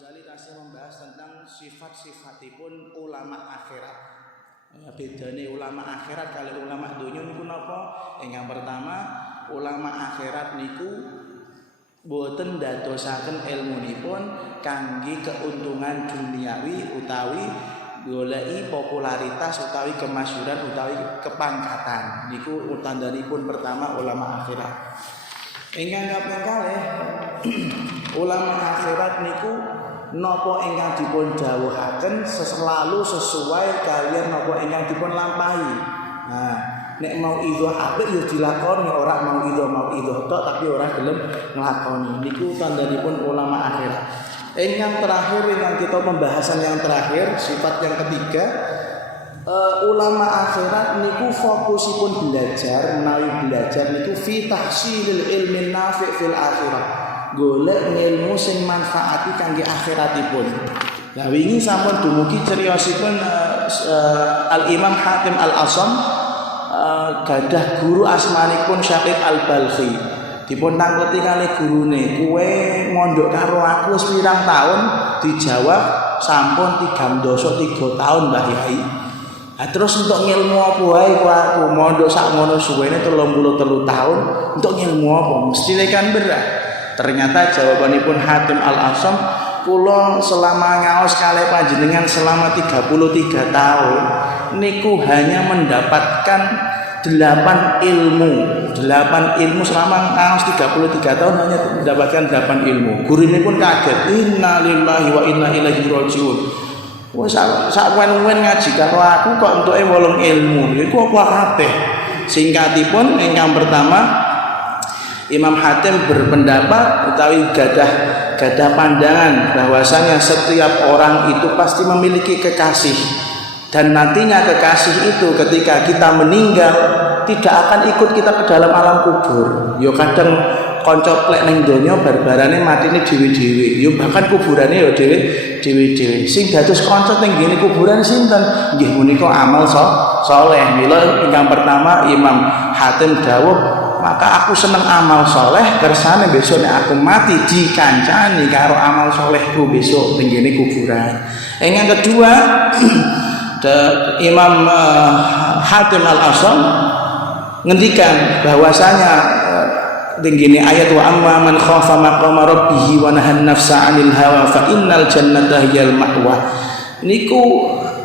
Ghazali tasih membahas tentang sifat-sifatipun ulama akhirat. Bedane ulama akhirat kali ulama dunya niku napa? Yang pertama, ulama akhirat niku boten dadosaken ilmunipun kangge keuntungan duniawi utawi goleki popularitas utawi kemasyhuran utawi kepangkatan. Niku tandhanipun pertama ulama akhirat. Ingkang kaping kalih ulama akhirat niku napa ingkang dipun dawuhaken selalu sesuai kaliyan napa ingkang dipun lampahi. Nah, nek mau idho apik ya dilakoni, ora mau idho tok tapi ora gelem nglakoni. Niku tandhanipun ulama akhirat. Ingkang terakhir ingkang kita pembahasan yang terakhir, sifat yang ketiga, ulama akhirat niku fokusipun belajar, menawi belajar niku fi tahsilil ilmin nafi' fil akhirah. Golek ilmu sing manfaati kangge akhiratipun. Lah wingi sampun dumugi criyosipun Al-Imam Hatim Al-Asam gadah guru asmanipun Syaqib Al-Balkhi. Dipun tangleti kalih gurune, "Kowe mondok karo aku wis pirang taun?" Dijawab, "Sampun 3 tahun, Mbah Yai." Nah, terus untuk ngilmu apa wae aku mondok sak ngono suwene 33 tahun, untuk ngilmu apa? Mestine kan berat. Ternyata jawabanipun Hatim Al-Asam, "Kula selama ngaos kalih panjenengan selama 33 tahun niku hanya mendapatkan 8 ilmu selama ngaos 33 tahun hanya mendapatkan 8 ilmu." Gurune pun kaget, "Innalillahi wa inna ilaihi rajiun." Wes sak wen-wen ngaji karo aku kok entuke 8 ilmu. Iku apa kabeh? Singkatipun ingkang pertama, Imam Hatim berpendapat utawi gadah pandangan bahwasanya setiap orang itu pasti memiliki kekasih, dan nantinya kekasih itu ketika kita meninggal tidak akan ikut kita ke dalam alam kubur. Yo kadang kanca plek ning donya barbarane matine dhewe-dhewe. Yo bahkan kuburane yo dhewe-dhewe. Sing dados kanca teng ngene kuburan sinten? Nggih punika amal saleh. Mila ingkang pertama Imam Hatim dawuh, "Maka aku seneng amal soleh kersane besok nek aku mati dikancani karo amal solehku besok ning ngene kuburan." Yang kedua, Imam Hatim Al-Asam ngendikan bahwasanya tinggi ayat, "Wa amma man khafa maqama rabbih wa nahan nafsa 'anil hawa fa innal jannata hiyal ma'wa." Niku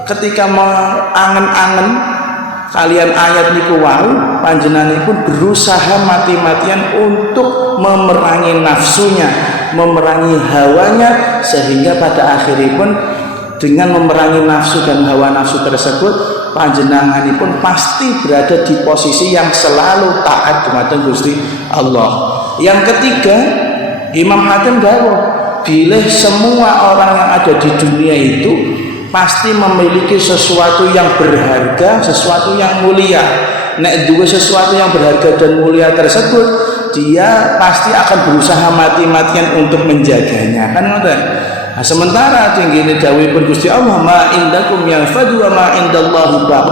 ketika angen-angen kalian ayat niku wau, panjenenganipun berusaha mati-matian untuk memerangi nafsunya, memerangi hawanya, sehingga pada akhiripun dengan memerangi nafsu dan hawa nafsu tersebut panjenenganipun pasti berada di posisi yang selalu taat dumateng Gusti Allah. Yang ketiga, Imam Hatim dawuh, bilih semua orang yang ada di dunia itu pasti memiliki sesuatu yang berharga, sesuatu yang mulia. Nek duwe sesuatu yang berharga dan mulia tersebut, dia pasti akan berusaha mati-matian untuk menjaganya. Kan ngoten. Nah, sementara tinggi dawuhipun Gusti Allah, "Ma indakum yanfadu wa ma indallahi baq."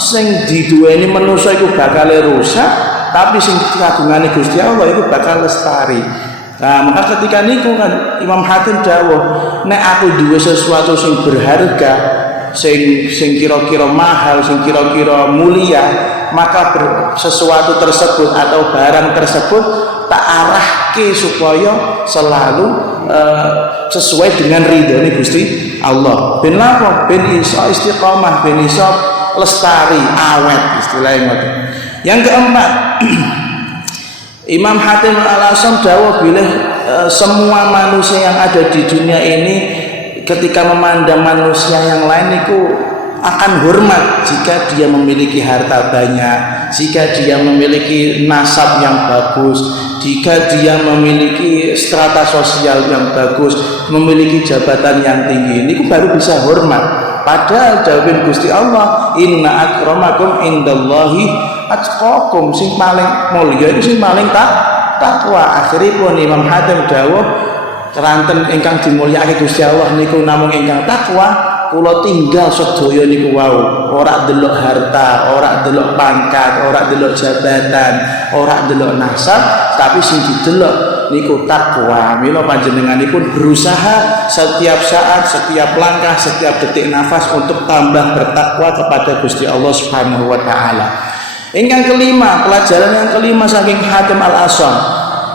Sing diduweni manusa iku bakal rusak, tapi sing kagungane Gusti Allah iku bakal lestari. Nah, maka ketika niku kan Imam Hatim dawuh, nek aku duwe sesuatu sing berharga, sing kira-kira mahal, sing kira-kira mulia, maka sesuatu tersebut atau barang tersebut tak arahke supaya selalu sesuai dengan ridhone Gusti Allah. Ben lapo? Ben iso istiqomah, ben iso lestari, awet istilahnya ngoten. Yang keempat, Imam Hatim Al-Asam dawuh bilih semua manusia yang ada di dunia ini ketika memandang manusia yang lain itu akan hormat jika dia memiliki harta banyak, jika dia memiliki nasab yang bagus, jika dia memiliki strata sosial yang bagus, memiliki jabatan yang tinggi. Ini baru bisa hormat. Padahal dawuh Gusti Allah, "Inna akramakum indallahi atqakum." Sing paling mulya itu sing paling takwa. Akhiripun Imam Hatim dawuh, "Keranten ingkang dimulyakake Gusti Allah niku namung ingkang takwa. Kula tinggal sedaya niku wau, ora delok harta, ora delok pangkat, ora delok jabatan, ora delok nasab, tapi sing didelok niku takwa. Mila panjenenganipun berusaha setiap saat, setiap langkah, setiap detik nafas untuk tambah bertakwa kepada Gusti Allah Subhanahu wa taala. Ingkang kelima, pelajaran yang kelima saking Hatim Al-Asam.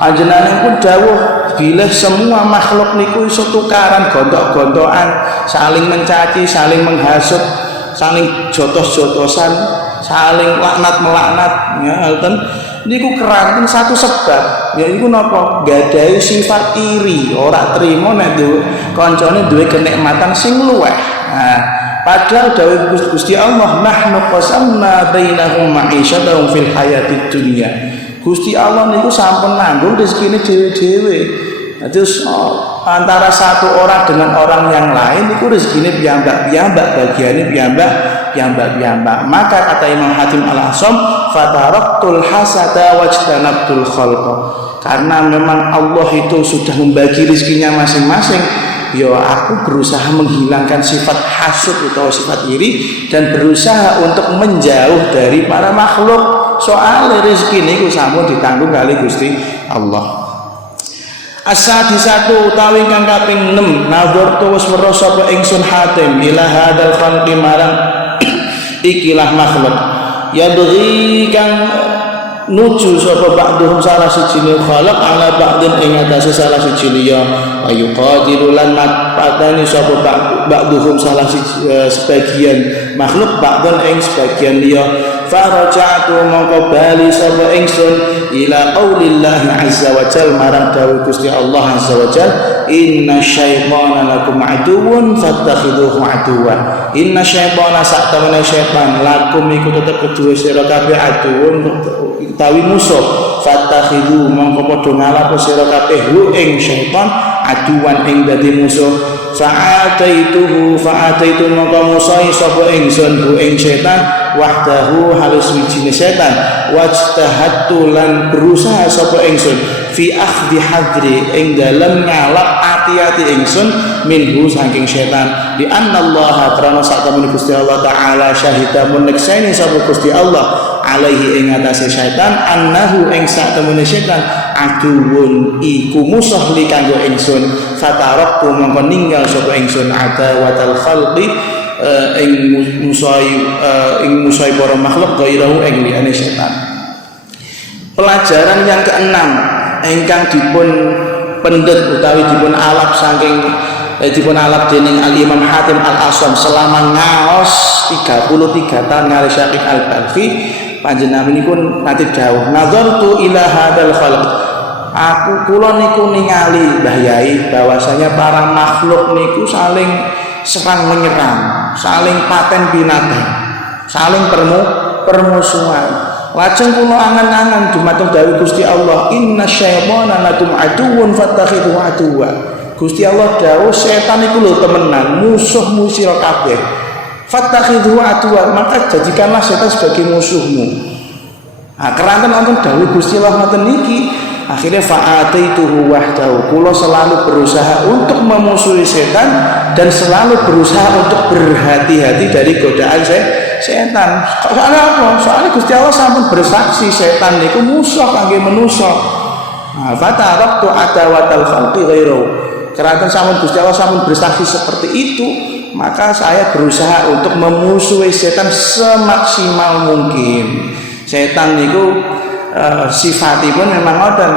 Panjenenganipun dawuh bilih semua makhluk niku iso tukaran gontok-gontokan, saling mencaci, saling menghasut, saling jotos-jotosan, saling laknat-melaknat, ya ngoten. Niku keranten satu sebab, yaiku napa? Gadahi sifat iri, ora trimo nek kancane duwe kenikmatan sing luweh. Nah, padahal dawuh Gusti Allah, nahnu qasamna bainahum ma'isyatahum fil hayatid dunya. Gusti Allah niku sampun nanggung rezekine dhewe-dhewe. Terus antara satu orang dengan orang yang lain niku rezekine piyambak-piyambak, bagiane piyambak-piyambak. Maka kata Imam Hatim Al-Asam, fataraktul hasada wajtanabtul khalqa. Karena memang Allah itu sudah membagi rezekinya masing-masing, ya aku berusaha menghilangkan sifat hasud atau sifat iri dan berusaha untuk menjauh dari para makhluk. Soal rezeki niku sampun ditanggung kali Gusti Allah. As-sadisatu utawi kang kaping 6, nazartu wis weruh sapa ingsun Hatim ila hadal khalqi marang ikilah makhluk yadghi kang nuju sapa ba'duhum salah siji khalaq ala ba'din ing atase salah siji liya ayu qadiru lan matani sapa ba'duhum salah siji sebagian makhluk ba'dun ing sebagian liya faraja'tu mongko bali sapa ingsun ila qaulillahi azza wa jalla marang dawuh Gusti Allah azza wa jalla inna syaitana lakum aduwwun fattakhidhuhu aduwwa. Inna syaitana sak temene setan lakum iku tetep kedue sira kabeh aduwwun utawi musuh fattakhidhu mongko padha ngalapo sira kabeh hu ing syaitan aduwan ing dadi musuh. Fa'ataitu mongko musai sapa ingsun hu ing setan wahdahu halus wijine setan wajtahattu lan berusaha sapa ingsun fi akhdhi hadri ing dalem ngalap ati-ati ingsun minhu saking setan di annallaha karana sak temene Gusti Allah taala syahida munekseni sapa Gusti Allah alaihi ing atase setan annahu ing sak temene setan aduun iku musuh li kanggo ingsun fataraktu mongko ninggal sapa ingsun adawatal khalqi ing musai para makhluk gairahu ing liyane setan. Pelajaran yang keenam ingkang dipun pendet utawi dipun alap saking dipun alap dening Al Imam Hatim Al-Asam selama ngaos 33 tahun ngali Syekh Al-Balfi panjenenganipun nate dawuh nazartu ila hadzal khalq. Kula niku ningali Mbah Yai bahwasanya para makhluk niku saling serang menyerang, saling paten binatang, saling permusuhan. Lajeng kula angen-angen dumateng dawuh Gusti Allah, inna syaitana lakum aduwwun fattakhidhu aduwwa. Gusti Allah dawuh setan iku lho temenan, musuhmu sira kabeh. Fattakhidhu aduwwa, maka jadikanlah setan sebagai musuhmu. Nah, keranten wonten dawuh Gusti Allah ngoten niki. Akhirnya fa'ataituhu wahdahu, kula selalu berusaha untuk memusuhi setan dan selalu berusaha untuk berhati-hati dari godaan setan. Soalnya apa? Soalnya Gusti Allah sampun bersaksi setan niku musuh kangge manusa. Nah, fataraktu adawatal khalqi ghairu. Karena sampun Gusti Allah sampun bersaksi seperti itu, maka saya berusaha untuk memusuhi setan semaksimal mungkin. Setan niku sifatipun memang ngoten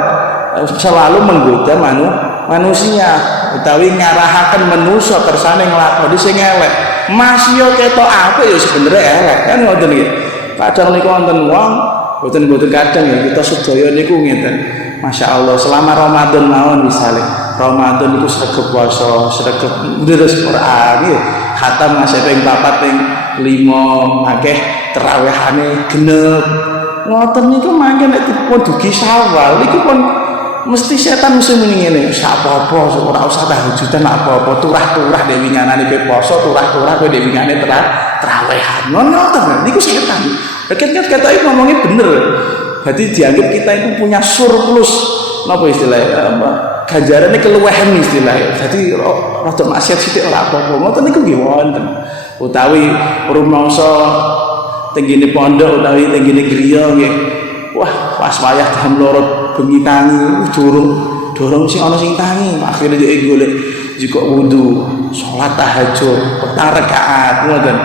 selalu menggoda manusia utawi ngarahaken manusia kersane nglakoni sing elek. Masya ketok apik ya sebenere elek kan ngoten nggih. Kadang niku wonten wong boten kadang ya kita sedaya niku ngeten. Masya Allah selama Ramadan mawon misalnya Ramadan niku sregep puasa, sregep ndherus Quran nggih. Khatam masih ping 4 ping 5 akeh terawihane genep. Ngoten niku mangke nek dipun dugi Syawal niku pun mesti setan mesti muni ngene, sak apa-apa ora usah tahujudan apa-apa, turah-turah dek winganane kowe poso, turah-turah kowe dek wingane terawehan. Ngoten niku setan. Ket ketoke ngomongnya bener. Jadi dianggap kita itu punya surplus napa istilahnya ganjarane keluwehan istilahnya. Jadi rada maksiat sithik ora apa-apa. Ngoten niku nggih wonten. Utawi rumangsa tenggine pondok utawi tenggine griya nggih. Wah, pas wayah jam 2 bengi tangi durung dorong sing ana sing tangi, akhire dhek golek jika wudu, sholat tahajud, petang rakaat, ngoten.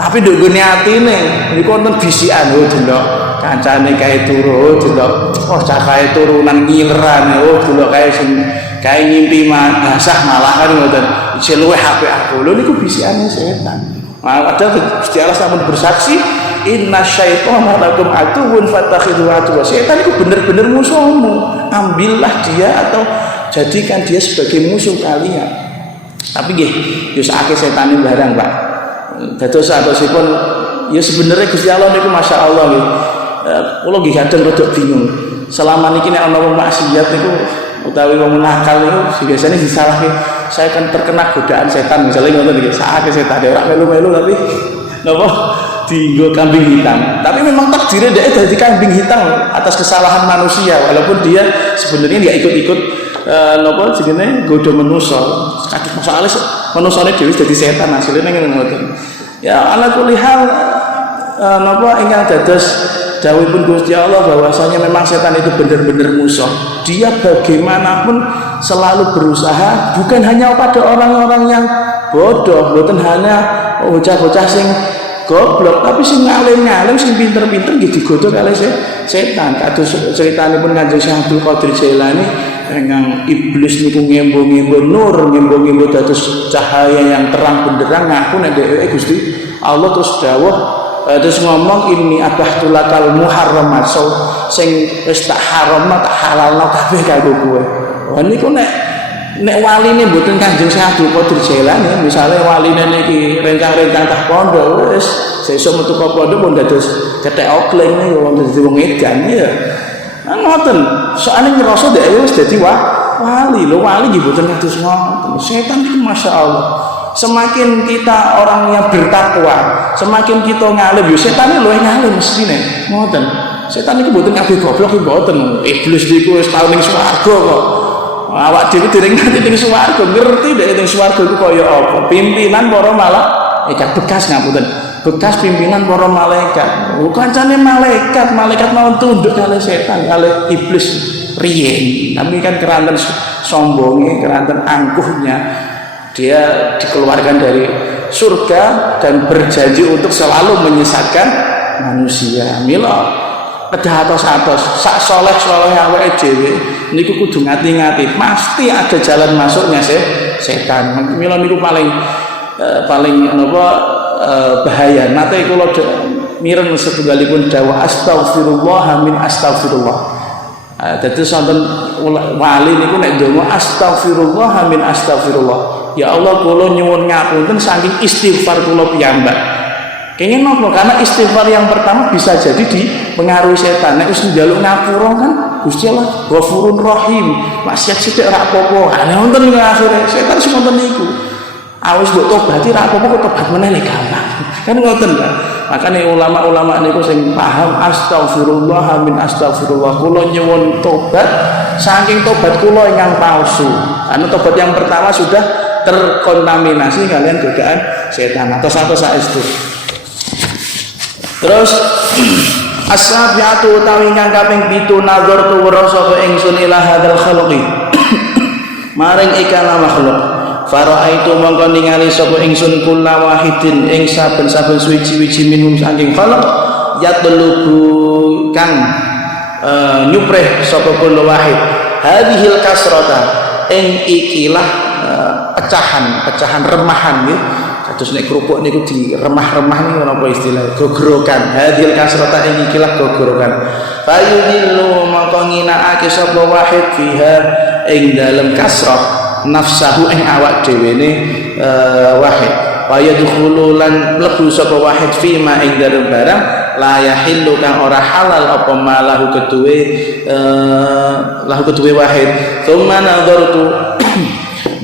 Tapi nduk gone atine niku wonten bisikan, oh delok kancane kae turu, delok oh cah kae turunan ngileran, oh delok kae sing kae ngimpi basah malah kan ngoten. Isih luwih apik aku. Lho niku bisikane setan. Padahal Gusti Allah sampun bersaksi, inna syaitana lakum aduwwun fattakhidhu aduwwa. Setan itu bener-bener musuhmu. Ambillah dia atau jadikan dia sebagai musuh kalian. Tapi nggih, yo sakake setane barang, Pak. Dados satosipun ya sebenarnya Gusti Allah niku masyaallah nggih. Kula nggih kadang rada bingung. Selama niki nek ana wong maksiat niku utawi wong nakal niku biasanya disalahke, saya kan terkena godaan setan misalnya ngoten iki. Sakake setan ora melu-melu tapi napa dienggo kambing hitam. Tapi memang takdirnya dia dadi kambing hitam atas kesalahan manusia walaupun dia sebenarnya nggak ikut-ikut napa jenenge godho manusa. Kadang masalah manusane dhewe dadi setan hasilnya ngoten. Ya ala kulli hal napa ingkang dados dawuhipun Gusti Allah bahwasanya memang setan itu benar-benar musuh. Dia bagaimanapun selalu berusaha bukan hanya pada orang-orang yang bodoh, bukan hanya bocah-bocah sing goblok, tapi sing ngalim-ngalim sing pinter-pinter nggih digodho kalih setan. Kados critanipun Kanjeng Syekh Abdul Qadir Jailani ingkang iblis niku ngembo-ngembo nur, ngembo-ngembo dados cahaya yang terang benderang ngaku nek dheweke Gusti Allah terus dawuh terus ngomong ini abahtu lakal muharramat sing wis tak haramna tak halalna kabeh kanggo kowe. Wah niku nek waline mboten Kanjeng Syekh Abdul Qadir Jailani, misale waline niki rencang-rencang tah pondok wis sesuk metu ka pondok pun dados kethek okleng niku wong dadi wong edan ya. Ngoten, soalnya ngerasa dhewe wis dadi wali. Lho wali nggih mboten kados ngoten. Setan itu masyaallah. Semakin kita orang yang bertakwa, semakin kita ngalim, yo setan luwih ngalim mestine. Ngoten. Setan niku mboten kabeh goblok mboten. Iblis niku wis tau ning swarga kok. Awak dhewe dereng ngerti ning swarga, ngerti nek ning swarga iku kaya apa. Pimpinan para malaikat bekas ngapunten. Bekas pimpinan para malaikat. Kancane malaikat mau tunduk kali setan, kali iblis riyen. Tapi kan keranten sombongnya, keranten angkuhnya, dia dikeluarkan dari surga dan berjanji untuk selalu menyesatkan manusia. Mila kedah atos-atos sak soleh-soleh awake dhewe niku kudu ngati-ngati, pasti ada jalan masuknya setan. Mila niku paling napa bahaya. Nate kula mireng setunggalipun dawuh astaghfirullah min astaghfirullah. Dadi sonten wali niku nek ndonga astaghfirullah min astaghfirullah. Ya Allah kula nyuwun ngapunten saking istighfar kula piyambak. Kenging napa? Karena istighfar yang pertama bisa jadi dipengaruhi setan. Nek wis njaluk ngapura kan Gusti Allah Ghafurur Rahim. Maksiat sithik ora apa-apa. Ana wonten akhire setan sing wonten niku. Awis mbok tobati ra apa-apa kok tobat meneh gampang. Kan ngoten kan. Makane ulama-ulama niku sing paham astaghfirullah min astaghfirullah. Kula nyuwun tobat saking tobat kula ingkang palsu. Karena tobat yang pertama sudah terkontaminasi kalian godaan setan atau saestu. Terus as-sabiatu utawi ingkang kaping 7 nazartu wa sapa ingsun ila hadzal khalqi. Maring ikana makhluk. Faraitu mongko ningali sapa ingsun kula wahidin ing saben-saben suwi-wiji minum saking khalq yatlubu kang nyupreh sapa kula wahid hadhil kasrata ing ikilah pecahan remahan nggih kados nek krupuk niku di remah-remah niku napa istilah gogorokan hadhil kasrata ing ikilah gogorokan fayudillu mongko nginaake sapa wahid fiha ing dalem kasrah nafsahu ing awak dhewe ne wahid waya dukhulu lan mlebu sapa wahid fi ma ing dalem barang la yahillu kang ora halal apa malahu keduwe wahid thumma nadartu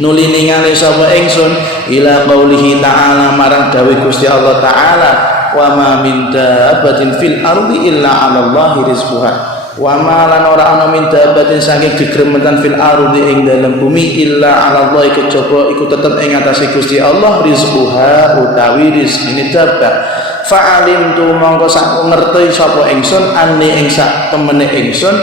nuli ningali sapa ingsun ila qaulihi ta'ala marang dawuh Gusti Allah taala wa ma min dabbatin fil ardi illa 'ala Allahi rizquha wa ma lan ora ana min dabbatin saking gegremetan fil ardi ing dalem bumi illa 'ala Allah kejaba iku tetep ing atase Gusti Allah rizquha utawi rezekine dabbah fa'alim tu mongko sak ngerti sapa ingsun ane ing sak temene ingsun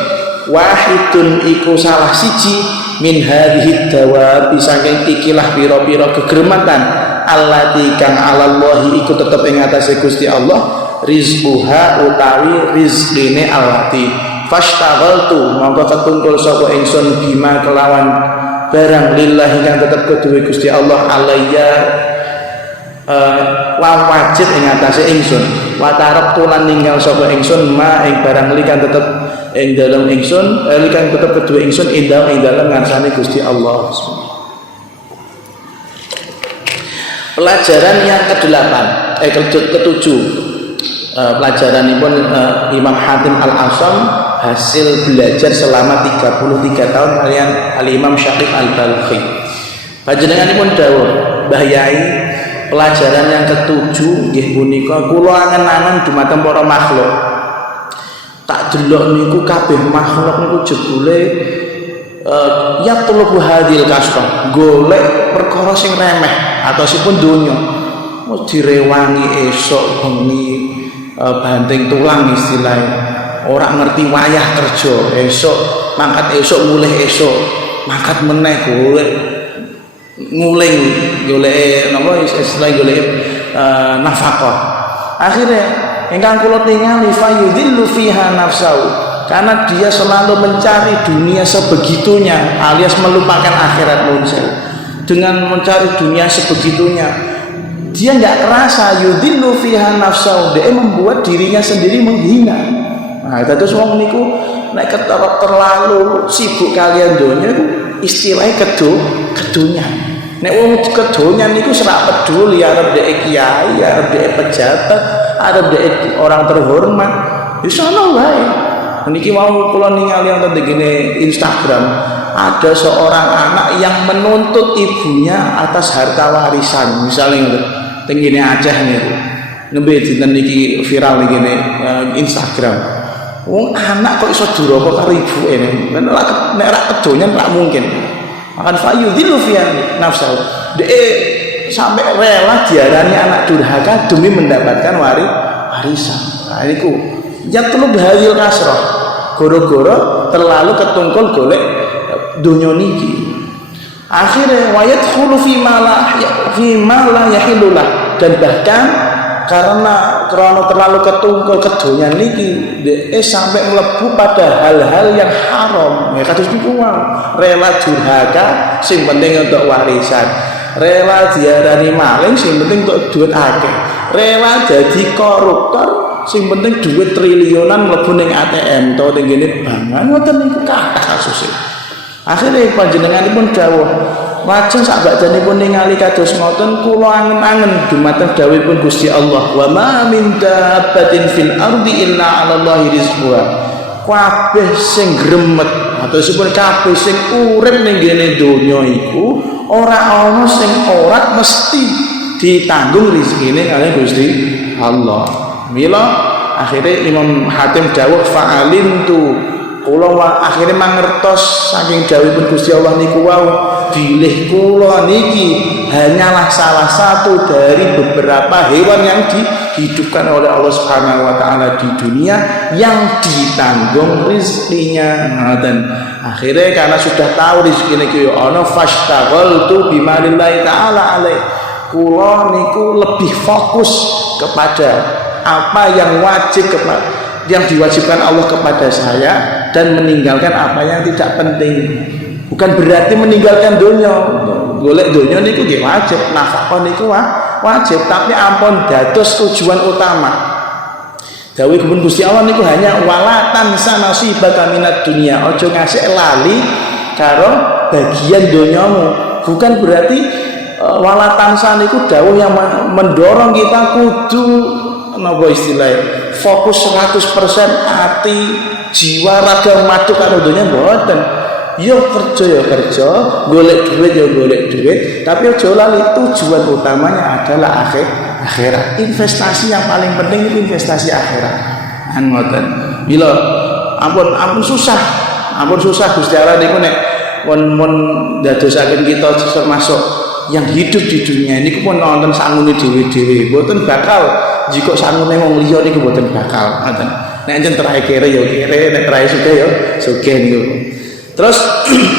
wahidun iku salah siji min hadhihi dawabi saking ikilah pira-pira kegermatan allati kang alallahi iku tetep ing atase Gusti Allah rizquha utawi rizqine allati fashtaghaltu mongko ketungkul sapa ingsun bima kelawan barang lillahi kang tetep kedue Gusti Allah alayya wajib ing atase ingsun wa tarab tulan ninggal sapa ingsun ma ing barang likan tetep ing dalem ingsun likan tetep kedue ingsun ing dalem ngarsane Gusti Allah. Pelajaran yang ketujuh pelajaranipun Imam Hatim Al-Asam hasil belajar selama 33 tahun kalian Al-Imam Syaqib Al-Balkhi. Panjenenganipun dawuh Mbah Yai pelajaran yang ketujuh nggih punika kula angen-angen dumateng para makhluk. Tak delok niku kabeh makhluk niku jebule ya tulubu hadil kasrah golek perkara sing remeh atosipun donya mesti direwangi esok bengi banting tulang istilahnya ora ngerti wayah kerja esok mangkat esok mulih esok mangkat meneh golek nguling golek napa istilah golek nafkah akhirnya ingkang kula tingali fayudhillu fiha nafsahu karena dia selalu mencari dunia sebegitunya alias melupakan akhirat muncul dengan mencari dunia sebegitunya dia nggak kerasa yudhillu fiha nafsahu dia membuat dirinya sendiri menghina. Nah terus wong niku nek terlalu sibuk kalian dunia itu istilahnya kedunya nek wong kedunya niku serak peduli arep dhek kiai arep dhek pejabat arep dhek orang terhormat wis ana wae. Niki mau kula ningali wonten gene Instagram ada seorang anak yang menuntut ibunya atas harta warisan misalnya teng gene Aceh niku nembe dinten niki viral niki Instagram wong anak kok iso duraka karo ibuke nek ora kedonyan ora mungkin akan fayudhillu fi nafsahu sampai rela diarani anak durhaka demi mendapatkan warisan. Nah niku yatlub hadhil kasrah goro-goro terlalu ketungkul golek dunya niki akhirnya wayadkhulu fi ma la yahillulah dan bahkan karena terlalu ketungkul kedunya niki sampai mlebu pada hal-hal yang haram ya kados niku rela durhaka sing penting untuk warisan rela diarani maling sing penting untuk duit akeh rela jadi koruptor sing penting duit triliunan mlebu ning ATM to ning ngene bangan ngoten niku kathah kasusé. Akhire panjenenganipun dawuh, lajeng sak badhanipun ningali kados ngoten kula angen-angen dumateng dawuhipun Gusti Allah, "Wa ma min dabbatin fil ardi illa 'ala Allahi rizquha." Kabeh sing gremet ataupun kabeh sing urip ning ngene donya iku ora ana sing ora mesti ditanggung rezekine kali Gusti Allah. Mila akhirnya Imam Hatim dawuh fa'alim tu kula akhirnya mangertos saking dawuhipun Gusti Allah niku wau bilih kula niki hanyalah salah satu dari beberapa hewan yang dihidupkan oleh Allah Subhanahu wa taala di dunia yang ditanggung rezekinya. Dan akhirnya karena sudah tahu rezeki niku ya ana fashtaghaltu bimalillahi taala alaih kula niku lebih fokus kepada apa yang wajib yang diwajibkan Allah kepada saya dan meninggalkan apa yang tidak penting. Bukan berarti meninggalkan dunia. Golek dunia niku nggih wajib, nafkah niku wajib, tapi ampun dados tujuan utama. Dawuhipun Gusti Allah niku hanya wala tansa nasibaka minad dunya. Aja ngasih lali karo bagian donyamu. Bukan berarti wala tansa niku dawuh yang mendorong kita kudu napa istilahnya fokus 100% hati jiwa raga madu karo donya mboten ya kerja golek duit tapi aja lali tujuan utamanya adalah akhirat investasi yang paling penting itu investasi akhirat ngoten mila ampun susah Gusti Allah niku nek mon dadosaken kita termasuk yang hidup di dunia ini pun nonton sangune dhewe-dhewe mboten bakal jika sangune wong liya niku mboten bakal ngoten Nek jen terakhir kere yo kere, nek terakhir sugih yo sugih niku. Terus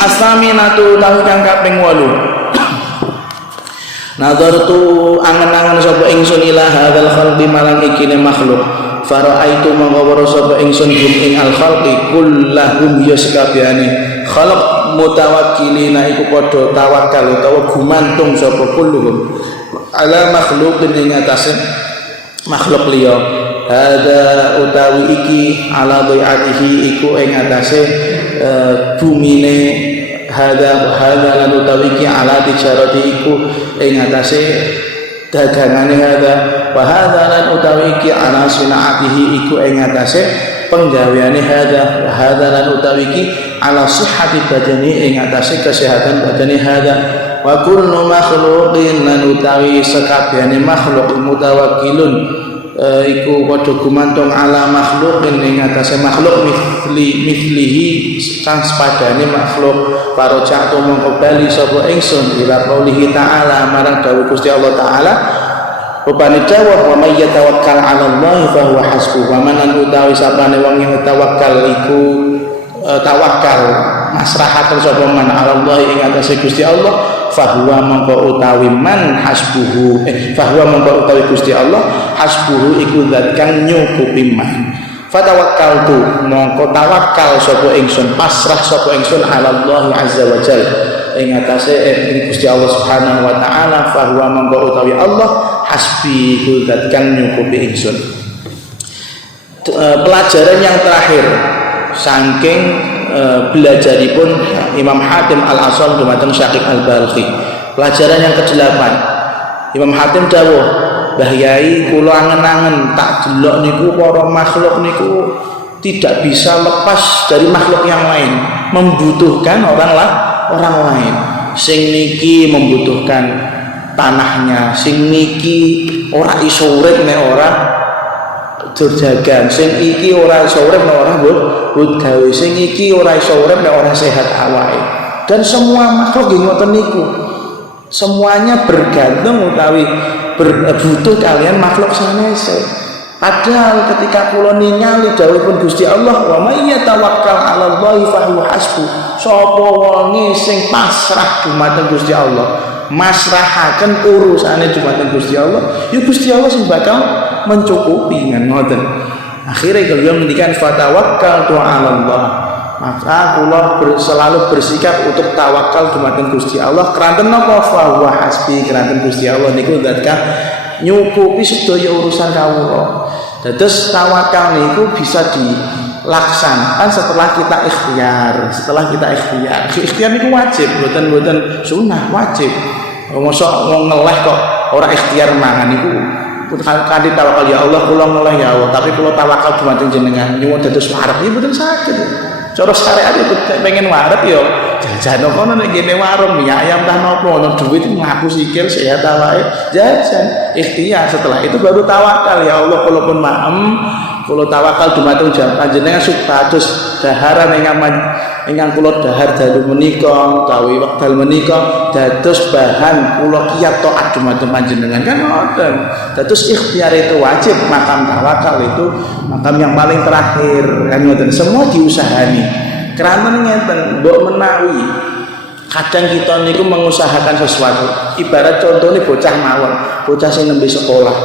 as-saminatu tahu kang kaping 8. Nadartu angen-angen sapa ingsun ila hadzal khalqi marang ikine makhluk. Fara'aitu mangawara sapa ingsun hum ing al khalqi kullahum ya sekabehane khalq mutawakkilina iku padha tawakal utawa gumantung sapa kulluhum ala makhluqin ing atase makhluk liya. Hadza utawi iki ala dhai'atihi iku ing atase bumine hadza lan utawi iki ala tijarati iku ing atase dagangane hadza wa hadza lan utawi iki ala sinaatihi iku ing atase penggaweane hadza wa hadza lan utawi iki ala sihhati badani ing atase kesehatan badane hadza wa kullu makhluqin lan utawi sekabehane makhluk mutawakkilun iku padha gumantung ala makhluqin ing atase makhluk mithlihi kang sepadane makhluk. Faroja'tu mongko bali sapa ingsun ila qaulihi ta'ala marang dawuh Gusti Allah taala rupane dawuh wa may yatawakkal 'ala Allah fa huwa hasbuh. Wa man utawi sapane wong yang tawakkal iku tawakal masrahaken sapa man 'ala Allah ing atase Gusti Allah fahuwa mongko utawi man hasbuhu fahuwa mongko utawi Gusti Allah hasbuhu iku zat kang nyukupi man. Fatawakkaltu mongko tawakal sapa ingsun pasrah sapa ingsun ala Allah azza wa jalla ing atase Gusti Allah subhanahu wa taala fahuwa mongko utawi Allah hasbi iku zat kang nyukupi ingsun. Pelajaran yang terakhir saking belajaripun Imam Hatim Al-Asam dumateng Syaqiq Al-Balkhi. Pelajaran yang ke-8 Imam Hatim dawuh, Mbah Yai kula angen-angen tak delok niku para makhluk niku tidak bisa lepas dari makhluk yang lain, membutuhkan orang lain. Sing niki membutuhkan tanahnya, sing niki ora iso urip nek ora durjagan, sing iki ora iso urip nek ora but gawe, sing iki ora iso urip nek ora sehat awake. Dan semua makhluk nggih ngoten niku. Semuanya bergantung utawi butuh kalian makhluk sanese. Padahal ketika kula ningali dawuhipun Gusti Allah wa may yatawakkal 'ala Allah fa huwa hasbuh. Sapa wonge sing pasrah dumateng Gusti Allah, masrahaken urusane dumateng Gusti Allah, ya Gusti Allah sing bakal mencukupi ngoten. Akhirnya beliau mendikan fatawakkaltu 'ala Allah. Maka kula selalu bersikap untuk tawakal dumateng Gusti Allah. Keranten napa fa huwa hasbi, keranten Gusti Allah niku zat kang nyukupi sedaya urusan kawula. Dados tawakal niku bisa dilaksanakan setelah kita ikhtiar. Ikhtiar niku wajib, mboten sunah, wajib. Mosok wong ngeleh kok ora ikhtiar mangan niku kanthi tawakal ya Allah kula ngeleh ya Allah, tapi kula tawakal dumateng jenengan nyuwun dados warep iki mboten saged. Cara syariat itu pengen warep ya jajan kono nek ngene warung mie ayam tah nopo ono duit ngaku sikil sehat awake jajan ikhtiar. Setelah itu baru tawakal ya Allah kula pun maem kula tawakal dumateng panjenengan supados daharan ingkang kula dahar dalu menika utawi wekdal menika dados bahan kula kiyat taat dumateng panjenengan kan ngoten. Dados ikhtiar itu wajib, makam tawakal itu makam yang paling terakhir kan ngoten. Semua diusahani. Keranten ngeten mbok menawi kadang kita niku mengusahakan sesuatu. Ibarat contohnya bocah mawon, bocah sing nembe sekolah.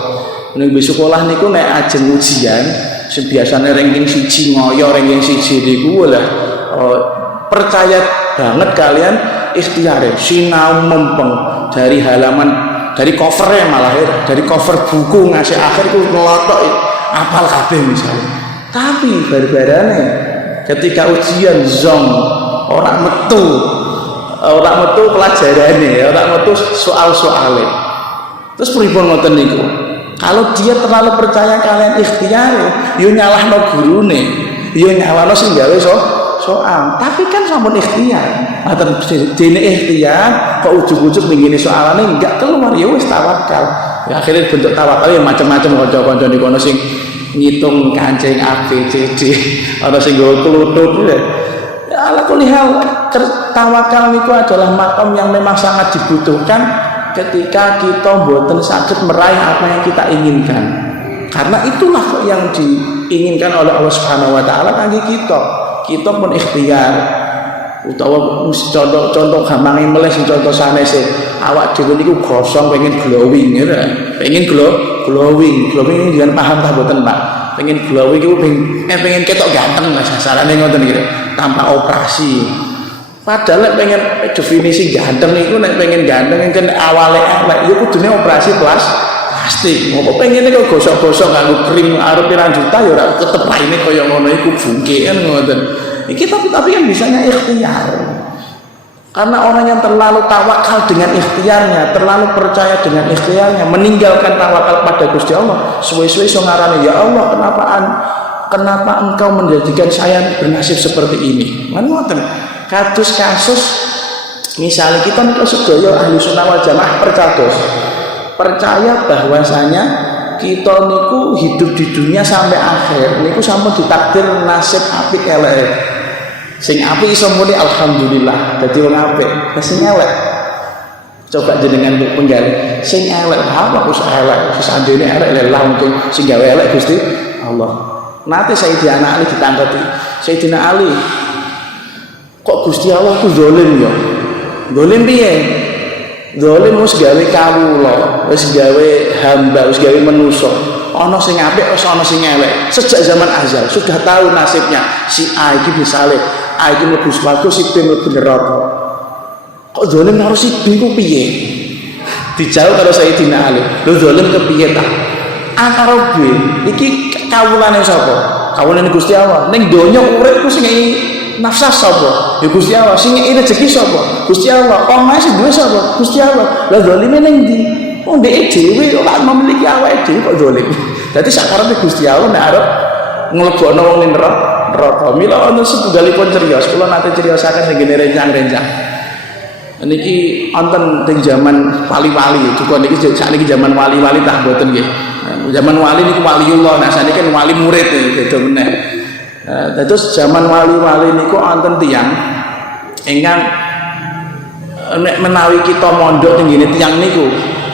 Nembe sekolah niku nek ajeng ujian sing biasane ranking 1 ngoyo ranking 1 niku lah percaya banget kalian ikhtiare sinau mempeng dari halaman dari covernya malah ya, dari cover buku ngasih akhir ku ngelotok apal kabeh misalnya. Tapi barbarane ketika ujian zong ora metu pelajarane, ora metu soal-soale. Terus pripun ngoten niku? Kalau dia terlalu percaya kalian ikhtiar, yo nyalahno gurune, yo nyalahno sing gawe soal. Tapi kan sampun ikhtiar. Aten dene ikhtiar kok ujug-ujug ngene soalane enggak keluar ya wis tawakal. Ya akhirnya bentuk tawakal ya macam-macam kanca-kanca niku ana sing ngitung kancing A B C D, ana sing nggawa klutut ya. Ala kulli hal tawakal niku adalah makam yang memang sangat dibutuhkan ketika kita mboten saged meraih apa yang kita inginkan. Karena itulah yang diinginkan oleh Allah Subhanahu wa taala kangge kita. Kita pun ikhtiar utawa contoh gampang meleh sing contoh sanese awak dhewe niku gosong pengen glowing ya. Pengen glowing dengan paham ta mboten Pak? Pengen glowing iku pengen ketok ganteng Mas sarane ngoten iki tanpa operasi. Padahal pengen definisi ganteng itu nek pengen ganteng kan awalnya elek ya kudune operasi plastik. Ngopo pengene kok gosok-gosok nganggo krim arep pirang juta ya ora tetep laine kaya ngono iku bungkean ngoten. Iki tapi kan bisanya ikhtiar. Karena orang yang terlalu tawakal dengan ikhtiarnya, terlalu percaya dengan ikhtiarnya, meninggalkan tawakal pada Gusti Allah, suwe-suwe iso ngarani ya Allah, kenapa engkau menjadikan saya bernasib seperti ini? Ngoten. Kados kasus misalnya kita niku sedaya ahli sunnah wal jamaah percaya bahwasanya kita niku hidup di dunia sampai akhir niku sampun ditakdir nasib apik elek. Sing apik iso muni alhamdulillah dadi wong apik. Sing elek coba jenengan penggali sing elek apa kok elek sesandene elek lelah mungkin sing gawe elek Gusti Allah. Nate Sayyidina Ali ditangketi. Sayyidina Ali kok Gusti Allah ku zalim ya? Zalim piye? Zalim wis gawe kawula, wis gawe hamba, wis gawe manusa. Ana sing apik, ana sing elek. Sejak zaman azal sudah tahu nasibnya. Si A iki disalib, A iki mlebu swarga, si B mlebu neraka. Kok zalim karo si B ku piye? Dijawab karo Sayyidina Ali. Lho zalim kepiye ta? A karo B iki kawulane sapa? Kawulane Gusti Allah. Ning donya urip ku sing nafsah sapa? Ya Gusti Allah. Sing ngeki rezeki sapa? Gusti Allah. Omahe sing duwe sapa? Gusti Allah. Lah zalime ning ndi? Oh ndek dhewe ora memiliki awake dhewe kok zalim. Dadi sakarepe Gusti Allah nek arep nglebokno wong ning neraka. Mila ana setunggalipun criyos, kula nate criosaken sing ngene rencang-rencang. Niki wonten teng zaman wali-wali, juga niki sakniki zaman wali-wali tak mboten nggih. Zaman wali niku waliullah, nah saniki kan wali murid beda meneh. Terus zaman wali-wali niku wonten tiyang ingkang nek menawi kita mondok ning ngene tiyang niku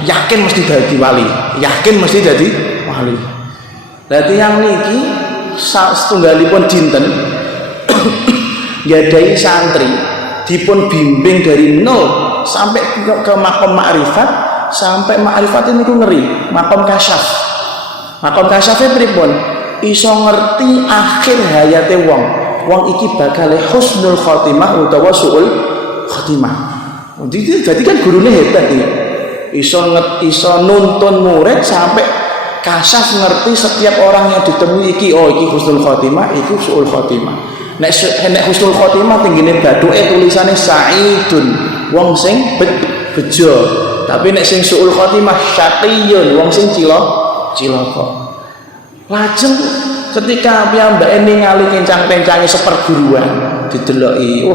yakin mesti dadi wali, yakin mesti dadi wali. Lah tiyang niki setunggalipun dinten nggadahi santri dipun bimbing dari nol sampai ke makom ma'rifat, sampai ma'rifat niku ngeri, makom kasyaf. Makom kasyafe pripun? Iso ngerti akhir hayate wong iki bakal husnul khotimah utawa suul khotimah. Jadi kan gurune hebat iki. Iso nuntun murid sampai kasyaf ngerti setiap orang yang ditemui iki iki husnul khotimah, iki suul khotimah. Nek husnul khotimah tinggine bathuke tulisane saidun, wong sing bejo. Tapi nek sing suul khotimah syaqiyun, wong sing cilaka. Lajeng ketika piyambake ningali kencang-kencange seperguruan dideloki,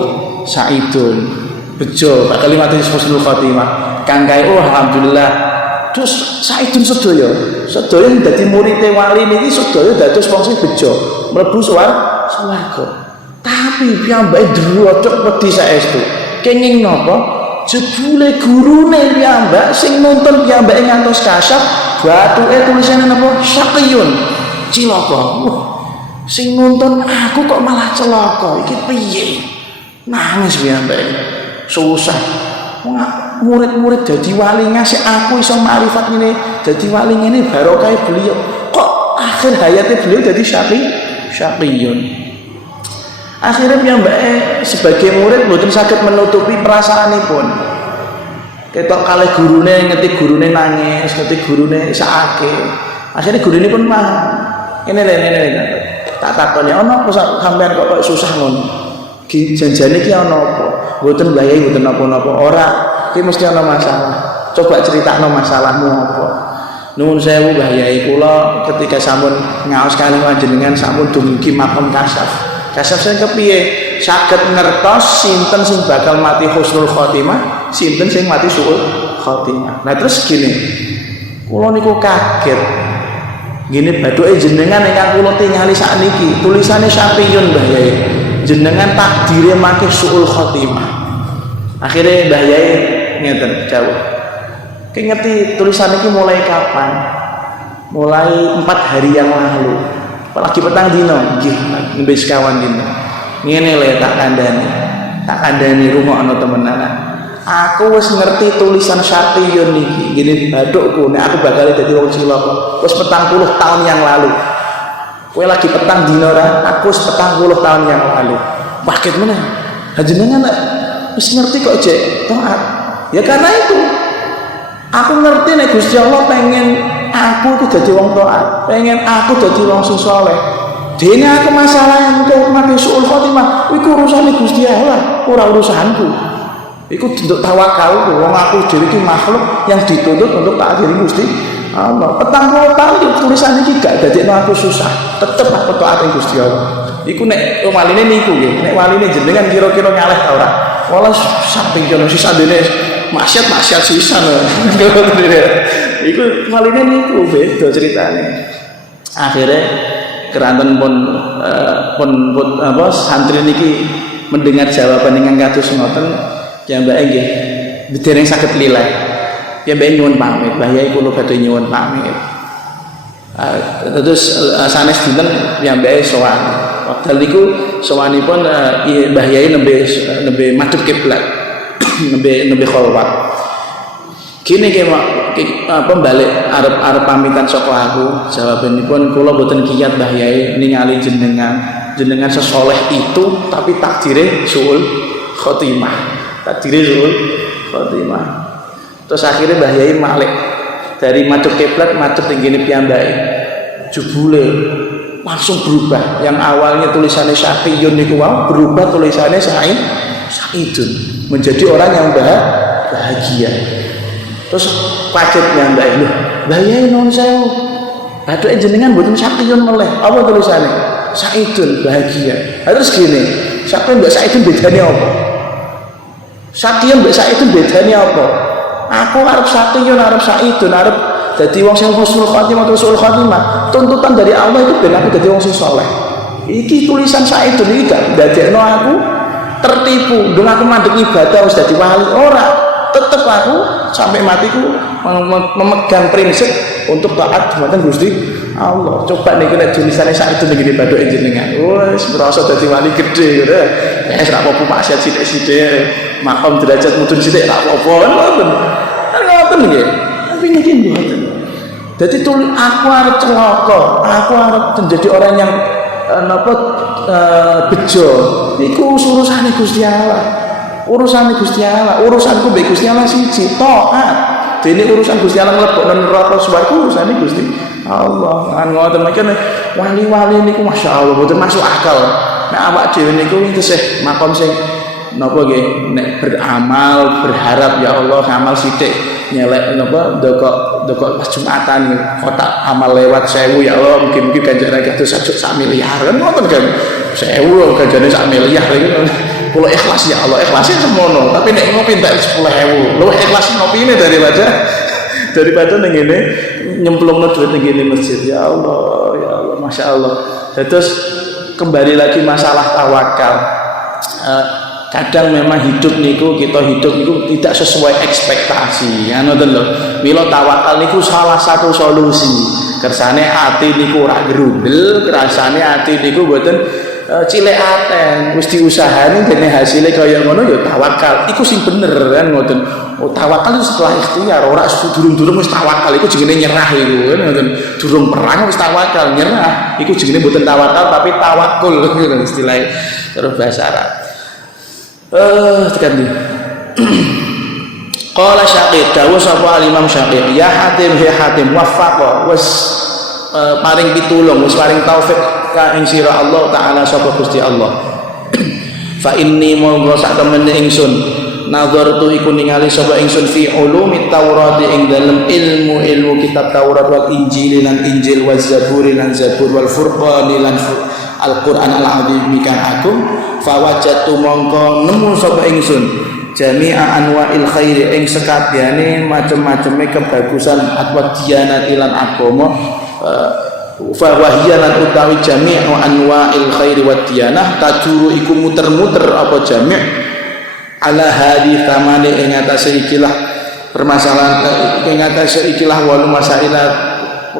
saidun bejo bakal mati husnul khotimah. Kangkae alhamdulillah terus saidun sedaya dadi murid wali niki sedaya dados wong sing bejo mlebu swarga. Tapi piyambake drocok wedi saestu. Kenging napa? Jebule gurune piyambak sing nuntun piyambake ngantos kasyaf, bathuke tulisane napa? Syaqiyun, cilaka. Sing nuntun aku kok malah celaka. Iki piye? Nangis piyambake. Susah. Murid-murid dadi wali ngasih aku iso makrifat ngene, dadi wali ngene barokah beliau. Kok akhir hayate beliau dadi syaqiyun. Akhirnya piyambake sebagai murid mboten saged menutupi perasaanipun. Ketok kalih gurune ngetik gurune nangis, ngetik gurune sakake. Akhirnya gurune pun mah. Ini. Tak takoni ana apa sampean kok susah ngono. Janjane iki ana apa? Mboten mbayahi mboten napa-napa. Ora, iki mesti ana masalah. Coba critakno masalahmu apa. Nuwun sewu mbayahi kula ketika sampun ngaos kalih panjenengan sampun dumugi makom kasyaf. Kasyaf sing kepiye? Saged ngertos sinten sing bakal mati husnul khotimah, sinten sing mati suul khotimah. Nah terus gini, kula niku kaget. Gini bathuke jenengan ingkang kula tingali sakniki, tulisane syaqiyun Mbah Yai. Jenengan takdire mati suul khotimah. Akhirnya Mbah Yai ngeten jawab. Ki ngerti tulisan iki mulai kapan? Mulai 4 hari yang lalu. apalagi petang dino nggih nembe sekawan dino ngene le tak kandhani rungokno temenan. Aku wis ngerti tulisan Syaqiyun niki gini badukku nek aku bakal dadi wong cilaka wis 40 tahun yang lalu. Kowe lagi petang dino ra, aku wis 40 tahun yang lalu. Paket meneh. Jenengan wis ngerti kok jek taat. Ya karena itu aku ngerti nek Gusti Allah pengen aku itu jadi wong taat, pengen aku jadi wong sing saleh. Dene aku masalah yang mati suul khotimah, iku urusane Gusti Allah, ora urusanku. Iku untuk tawakal, wong aku dhewe iki makhluk yang dituntut untuk taat diri Gusti Allah. Petang tahun tulisan iki gak dadekno aku susah, tetep aku taat ing Gusti Allah. Iku nek waline niku nggih, nek waline jenengan kira-kira nyaleh ta ora? Wala samping jono sisa dene maksiat sisan. Iku waline niku beda ceritane. Akhirnya keranten pun apa santri niki mendengar jawaban ingkang kados ngoten, ya Mbak nggih dereng saged lileh. Ya Mbak nyuwun pamit, Mbah Yai kula badhe nyuwun pamit. Terus sanes dinten ya Mbak sowan. Wekdal niku sowanipun Mbah Yai nembe madhep kiblat. nembe kholwat. Gini apa balik arep pamitan saka aku, jawabanipun kula boten kiyat Mbah Yai ningali jenengan sesoleh itu tapi takdire suul khotimah. Takdire suul khotimah. Terus akhirnya Mbah Yai malik dari madhep kiblat madhep tenggene piyambake. Jebule langsung berubah. Yang awalnya tulisannya Syaqiyun niku berubah tulisannya Sa'idun, menjadi orang yang bahagia. Terus kagetnya Mbah Yai nuwun sewu. Baduke jenengan mboten Syaqiyun meleh. Apa tulisannya? Sa'idun, bahagia. Terus gini, Syaqiyun mbek Sa'idun bedane apa? Syaqiyun mbek Sa'idun bedane apa? Aku arep Syaqiyun, arep Sa'idun, arep dadi wong sing husnul khotimah atau suul khotimah. Tuntutan dari Allah itu ben aku dadi wong sing saleh. Iki tulisan Sa'idun iki gak ndadekno aku tertipu. Ndung aku mandeg ibadah wis dadi wali ora. Tetep aku sampai matiku memegang prinsip untuk taat dumateng Gusti Allah. Coba niki nek tulisane Sa'idun niki badhe jenengan. Wis merasa dadi wali gedhe ngono. Wis ra apa-apa maksiat sithik-sithik, makom derajat mudun sithik ra apa-apa kan ngoten. Kan ngoten nggih. Tapi niki mboten. Dadi aku arep celaka, aku arep menjadi orang yang bejo. Iku urusane Gusti Allah. Urusan Gusti Allah, urusanku mbek Gusti Allah siji, taat. Dene urusan Gusti Allah mlebokno neraka swarga urusane Gusti Allah. Kan ngoten mangkene wali-wali niku masyaallah mboten masuk akal. Nek awak dhewe niku tesih makom sing napa nggih nek beramal berharap ya Allah ngamal sithik nyelek napa ndokok pas Jumatan kotak amal lewat 1000 ya Allah mungkin ganjaran kados sak miliar kan ngoten kan 1000 ganjarane sak miliar iki. Kalau ikhlas ya Allah, ikhlasnya semono. Tapi nek ngopi tak 10.000. Lu ikhlas ngopi ini daripada ngene nyemplungno duit ngene masjid. Ya Allah, Masya Allah. Terus kembali lagi masalah tawakal. Kadang memang kita hidup niku tidak sesuai ekspektasi. Ya ngoten lho. Mila tawakal niku salah satu solusi. Kersane ati niku ora gerundel, kersane ati niku mboten cilek aten wis diusahani dene hasilnya kaya ngono ya tawakal iku sing bener kan ngoten. Tawakal itu setelah ikhtiar ora durung-durung wis tawakal iku jenenge nyerah iku kan ngoten. Durung perang wis tawakal nyerah iku jenenge mboten tawakal tapi tawakul ngoten istilahnya terus bahasa Arab. Tekan ndi qala Syaqi dawuh sapa Imam Syaqi ya Hatim waffaqa wis paring pitulung wis paring taufik ka ing sira Allah taala sapa Gusti Allah. Fa inni monggo sak temene ingsun nazartu iku ningali sapa ingsun fi ulumit Taurat ing dalem ilmu kitab Taurat wal Injil lan Injil wal Zabur lan Zabur wal Furqan lan Al-Qur'an al-Azim kang agung. Fa wajadtu mongko nemu sapa ingsun jami'a anwa'il khairi ing sekabehane macam-macame kebagusan atwa diyanati lan agama. Fa wahyalan utawi jami'u anwa'il khairi wad diyanah tajuru iku muter-muter apa jami' ala hadi tamani ing atase ikilah permasalahan ing atase ikilah walu masailah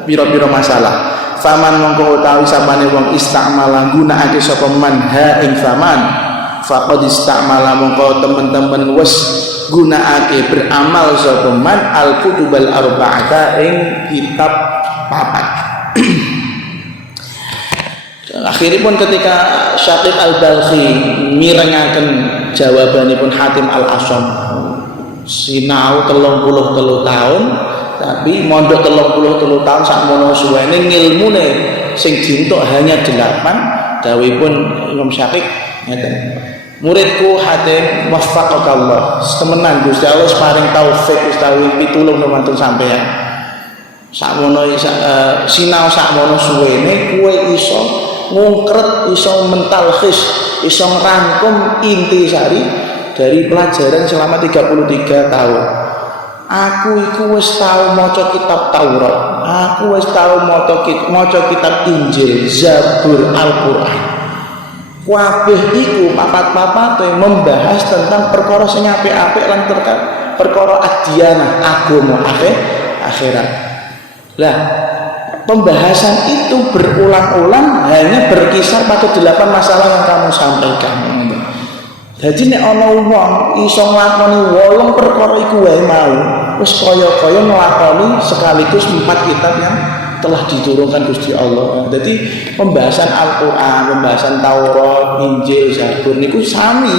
pira-pira masalah. faman mongko utawi sapane wong istamala gunakake sapa man ha ing faman faqad istamala mongko temen-temen wis gunakake beramal sapa man al kutubal arba'ata ing kitab papat. Akhiripun ketika Syaqib Al-Balkhi mirengaken jawabanipun Hatim Al-Asyam sinau 33 tahun tapi mondok 33 tahun sakmono suwene ngilmune sing dientuk hanya 8 dawuhipun Imam Syaqib ngeten muridku Hatim waffaqakallah temenan Gusti Allah paring taufik utawi pitulung nuwun sampeyan sakmono sinau sakmono suwene kowe iso ngungkret iso mentalkhis iso ngrangkum intisari dari pelajaran selama 33 tahun. Aku iku wis tau maca kitab Taurat, aku wis tau maca kitab Injil, Zabur, Al-Qur'an. Kabeh iku papat-papate membahas tentang perkara sing apik-apik lan perkara adyanah agama akhirat. Lah pembahasan itu berulang-ulang hanya berkisar pada 8 masalah yang kamu sampaikan. Jadi nek ana wong iso nglakoni 8 perkara iku wae mau, wis kaya-kaya nglakoni sekaligus 4 kitab yang telah diturunkan Gusti Allah. Jadi pembahasan Al-Qur'an, pembahasan Taurat, Injil, Zabur niku sami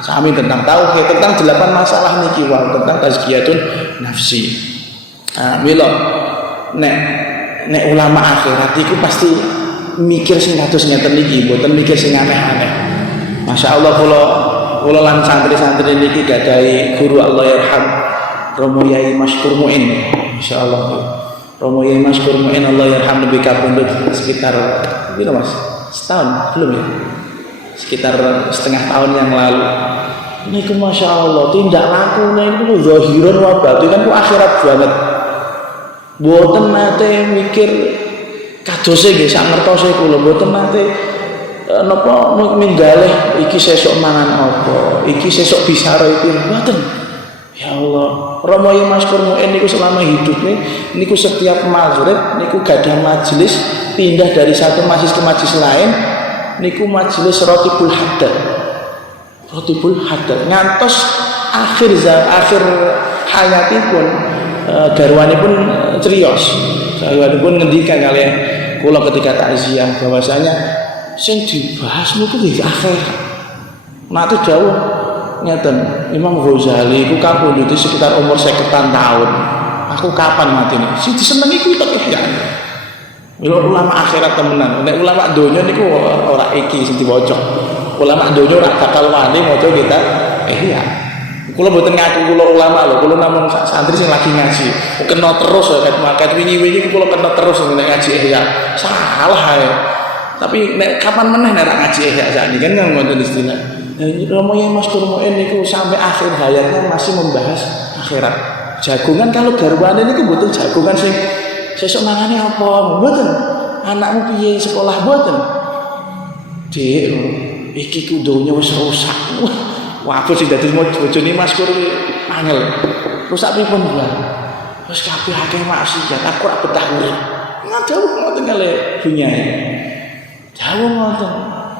sami tentang tauhid, tentang 8 masalah niki wae, tentang tazkiyatun nafsi. Mila nek ulama akhirat iku pasti mikir sing kados ngeten niki, mboten mikir sing aneh-aneh. Masya Allah kula lan santri-santri niki gadahi guru Allah yarham Romo Yai Maskur Muin. Masya Allah Romo Yai Maskur Muin Allah yarham lebih kapundhut sekitar piro Mas? Setahun belum ya? Sekitar setengah tahun yang lalu. Niku Masya Allah tindak lakune niku zahiran wa batin kan ku akhirat banget. Mboten nate mikir kadose nggih sak ngertose kula mboten nate napa minggalih iki sesuk mangan apa, iki sesuk bisara iki mboten. Ya Allah, Romo Yai Maskur Muin niku selama hidupnya niku setiap maghrib niku gadah majelis pindah dari satu majelis ke majelis lain niku majelis Rotibul Haddad. Rotibul Haddad ngantos akhir hayatipun garwanipun criyos. Garwanipun ngendikan kalian kula ketika takziah bahwasanya sing dibahas niku di akhir. Nate dawuh ngeten, Imam Ghazali iku kapundhut sekitar umur 50 tahun. Aku kapan matine? Sing disenengi kuwi tok ya. Mila ulama akhirat temenan. Nek ulama donya niku ora iki sing diwaca. Ulama donya ora bakal wani maca kita ya. Kula mboten ngaku kula ulama lho, kula namung santri sing lagi ngaji. Kena terus ket wingi-wingi kula kena terus nek ngaji ya. Salah ae. Tapi nek kapan meneh nek ngaji ihya sakniki kan ngoten istilah. Romo Yai Maskur Muin niku sampai akhir hayatnya masih membahas akhirat. Jagungan kalau garwane niku mboten jagungan sing sesuk mangane apa, mboten. Anakmu piye sekolah mboten. Dik, iki ku donya wis rusak. Wah, apa sing dadi bojone Maskur angel. Rusak pripun, Mbah? Wis kabeh akeh maksiat, aku ora betah urip. Ngadawuh ngoten kali dunyane. Jauh ngoten.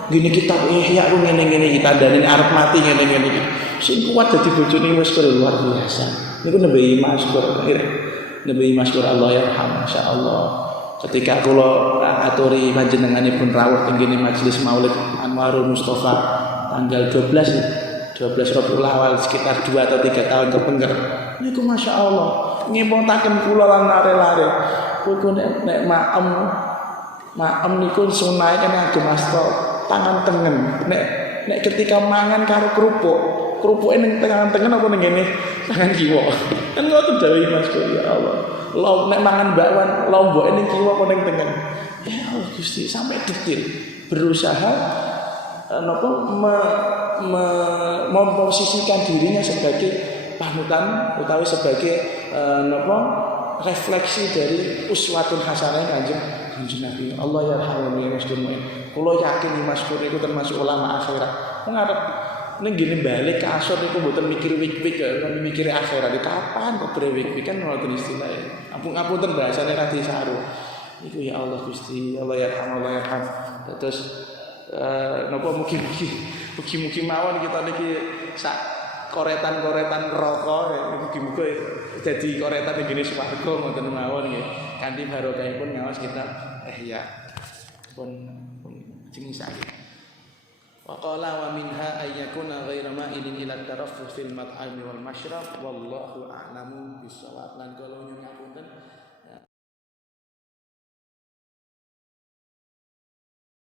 Gini kitab ihya ku ngene-ngene iki tandane arep mati ngene-ngene iki. Sing kuat dadi bojone Maskur luar biasa. Niku Nabi Maskur. Nabi Maskur Allah yarham masyaallah. Ketika kula aturi panjenenganipun rawuh teng kene majelis Maulid Anwarul Mustofa tanggal 12 Rabiul Awal sekitar 2 atau 3 tahun kepengker. Niku masyaallah ngemontaken kula lan lare-lare. Kuwi nek maem niku sunah kan agem asta tangan tengen. Nek ketika mangan karo kerupuke ning tangan tengen apa ning ngene tangan kiwa. Kan ngoten dawuh Mas ya Allah. Nek mangan bakwan lomboke ning kiwa apa ning tengen. Ya Allah Gusti sampai detil berusaha memposisikan dirinya sebagai panutan utawi sebagai refleksi dari uswatun hasanah Kanjeng Nabi. Allah yarhamu ya Maskur Muin. Kula yakin Maskur iku termasuk ulama akhirat. Ngarep ning gene balik ke asor niku mboten mikir wik-wik kan mikir akhirat. Kapan kok brewik kan ngoten istilah. Ampun-apunten bahasane ra disaru. Iku ya Allah Gusti, Allah yarham, Allah yarham. Terus napa mugi-mugi mawon kita niki sak koretan-koretan rokok mugi-mugi dadi koretan ing gene swarga ngoten mawon nggih. Kanthi barokahipun ngaos kita ya pun jeneng sakit. Wa qala wa minha ay yakuna ghairu ma'ilin ila taraffus fil mat'ami wal masyrab wallahu a'lamu bissawab. Lan kula nyuwun ngapunten